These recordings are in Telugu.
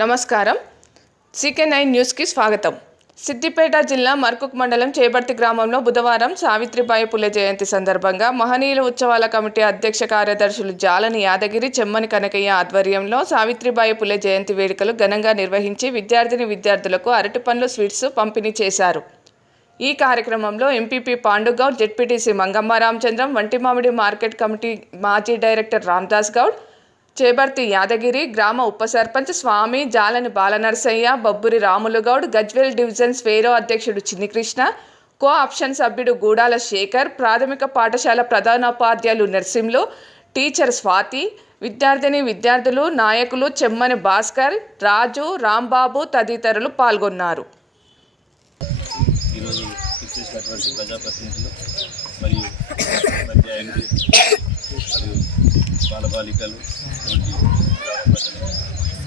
నమస్కారం. సీకే నైన్ న్యూస్కి స్వాగతం. సిద్దిపేట జిల్లా మర్కుక్ మండలం చేపర్తి గ్రామంలో బుధవారం సావిత్రిబాయి పులే జయంతి సందర్భంగా మహనీయుల ఉత్సవాల కమిటీ అధ్యక్ష కార్యదర్శులు జాలని యాదగిరి చెమ్మని కనకయ్య ఆధ్వర్యంలో సావిత్రిబాయి పులే జయంతి వేడుకలు ఘనంగా నిర్వహించి విద్యార్థిని విద్యార్థులకు అరటిపండ్లు స్వీట్స్ పంపిణీ చేశారు. ఈ కార్యక్రమంలో MPP Pandugoud ZPTC Mangamma Ramachandram Vantimamidi market committee మాజీ డైరెక్టర్ రామ్దాస్ గౌడ్ చేబర్తి యాదగిరి గ్రామ ఉప సర్పంచ్ స్వామి జాలని బాలనరసయ్య బొబ్బురి రాములుగౌడ్ గజ్వేల్ డివిజన్ స్వేరో అధ్యక్షుడు చిన్నికృష్ణ కో ఆప్షన్ సభ్యుడు గూడాల శేఖర్ ప్రాథమిక పాఠశాల ప్రధానోపాధ్యాయులు నర్సింలు టీచర్ స్వాతి విద్యార్థిని విద్యార్థులు నాయకులు చెమ్మని భాస్కర్ రాజు రాంబాబు తదితరులు పాల్గొన్నారు. ఈరోజు ప్రజాప్రతినిధులు మరియు ఉపాధ్యాయులు మరియు బాలబాలికలు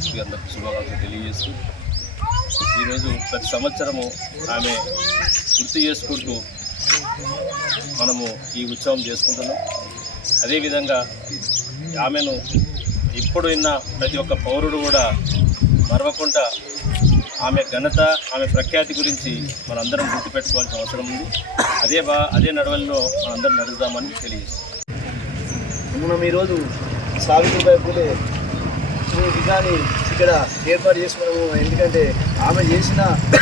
తోటి అందరికీ శుభాకాంక్షలు తెలియజేస్తూ ఈరోజు ప్రతి సంవత్సరము ఆమె గుర్తు చేసుకుంటూ మనము ఈ ఉత్సవం చేసుకుంటున్నాం. అదేవిధంగా ఆమెను ఎప్పుడు ప్రతి ఒక్క పౌరుడు కూడా మరవకుండా ఆమె ఘనత ఆమె ప్రఖ్యాతి గురించి మనందరం గుర్తుపెట్టుకోవాల్సిన అవసరం ఉంది. అదే బా అదే నడవల్లో మనందరం నడుద్దామని తెలియజేస్తాం మనం ఈరోజు సావిత్రిబాయి పూలే విధాన్ని ఇక్కడ ఏర్పాటు చేసుకున్నాము. ఎందుకంటే ఆమె చేసిన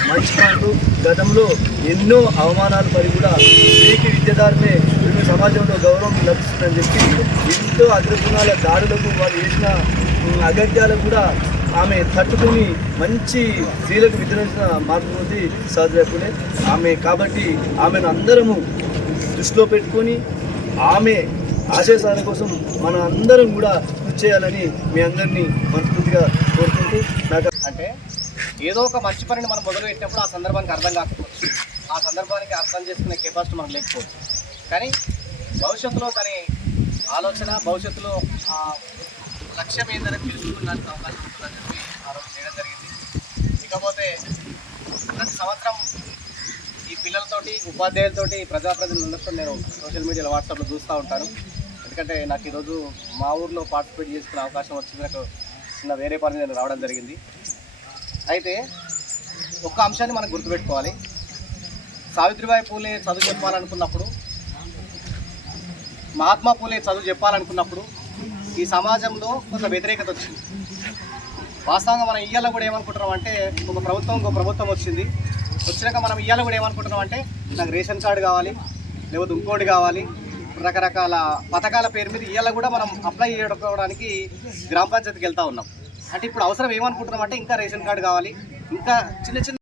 మంచి పనులు గతంలో ఎన్నో అవమానాలు పడి కూడా స్త్రీకి విద్యదారులే సమాజంలో గౌరవం లభిస్తుందని చెప్పి ఎంతో అగ్రగుణాల దాడులకు వాళ్ళు చేసిన అగత్యాలకు కూడా ఆమె తట్టుకుని మంచి స్త్రీలకు విద్రించిన మార్పు ఉంది ఆమె కాబట్టి ఆమెను అందరము దృష్టిలో పెట్టుకొని ఆమె ఆశయసాధన కోసం మన అందరం కూడా కృషి చేయాలని మీ అందరినీ మనస్ఫూర్తిగా కోరుకుంటూ నాకు అంటే ఏదో ఒక మంచి పనిని మనం మొదలుపెట్టినప్పుడు ఆ సందర్భానికి అర్థం కాకపోవచ్చు. ఆ సందర్భానికి అర్థం చేసుకునే కెపాసిటీ మనకు లేకపోవచ్చు. కానీ భవిష్యత్తులో దాని ఆలోచన భవిష్యత్తులో ఆ లక్ష్యం ఏందని తెలుసుకోవడానికి అవకాశం ఉంటుందని చెప్పి ఆ రోజు చేయడం జరిగింది ఇకపోతే ప్రతి సంవత్సరం ఈ పిల్లలతోటి ఉపాధ్యాయులతోటి ప్రజాప్రతినిధులందరితో నేను సోషల్ మీడియాలో వాట్సాప్లో చూస్తూ ఉంటాను. ఎందుకంటే నాకు ఈరోజు మా ఊర్లో పార్టిసిపేట్ చేసుకునే అవకాశం వచ్చింది. నాకు చిన్న వేరే పని నేను రావడం జరిగింది. అయితే ఒక్క అంశాన్ని మనం గుర్తుపెట్టుకోవాలి. సావిత్రిబాయి పూలే చదువు చెప్పాలనుకున్నప్పుడు మహాత్మా పూలే చదువు చెప్పాలనుకున్నప్పుడు ఈ సమాజంలో కొంత వ్యతిరేకత వచ్చింది. వాస్తవంగా మనం ఇయ్యాల కూడా ఏమనుకుంటున్నాం అంటే ఒక ప్రభుత్వం ఇంకో ప్రభుత్వం వచ్చింది. వచ్చినాక మనం ఇయ్యాల కూడా ఏమనుకుంటున్నాం అంటే నాకు రేషన్ కార్డు కావాలి లేకపోతే ఇంకోటి కావాలి రకరకాల పథకాల పేరు మీద ఇయ్యాల కూడా మనం అప్లై చేసుకోవడానికి గ్రామ పంచాయతీకి వెళ్తూ ఉన్నాం. అంటే ఇప్పుడు అవసరం ఏమనుకుంటున్నాం అంటే ఇంకా రేషన్ కార్డు కావాలి ఇంకా చిన్న చిన్న